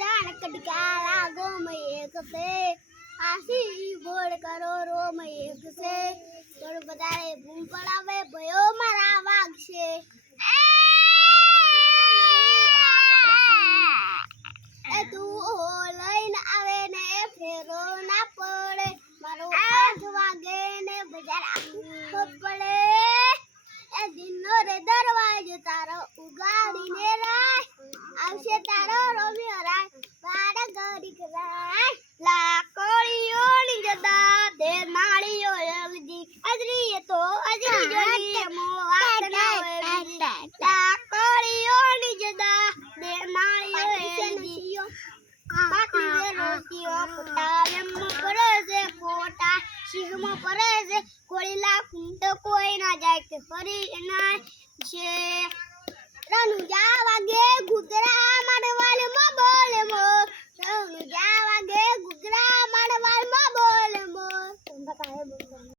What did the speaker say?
દાણ કડકા લાગો મે એક સે આસી બોલ કરો રો મે એક સે થોડ બધાએ બૂમ પડાવે ભયો મારા વાગશે એ તું લઈને આવે ને ફેરો ના પડે મારો 8 વાગે ને બજાર આખું પડે એ દિનનો રે દરવાજો તારો ઉગાડીને રાય આવશે તારો રોમિયો રાય બાર ગરી કરાય લાકોળીઓની જદા દે માળીઓ લગજી અજરી તો અજરી જોઈ મો વાત ના લાકોળીઓની જદા દે માળીઓ લગજી કાકી રે રોટીઓ પટાવેમ પરસે કોટા શિગમો પરસે કોળીલા કુંટો કોઈ ના જાય કે ફરી ના છે રણુજા વાગે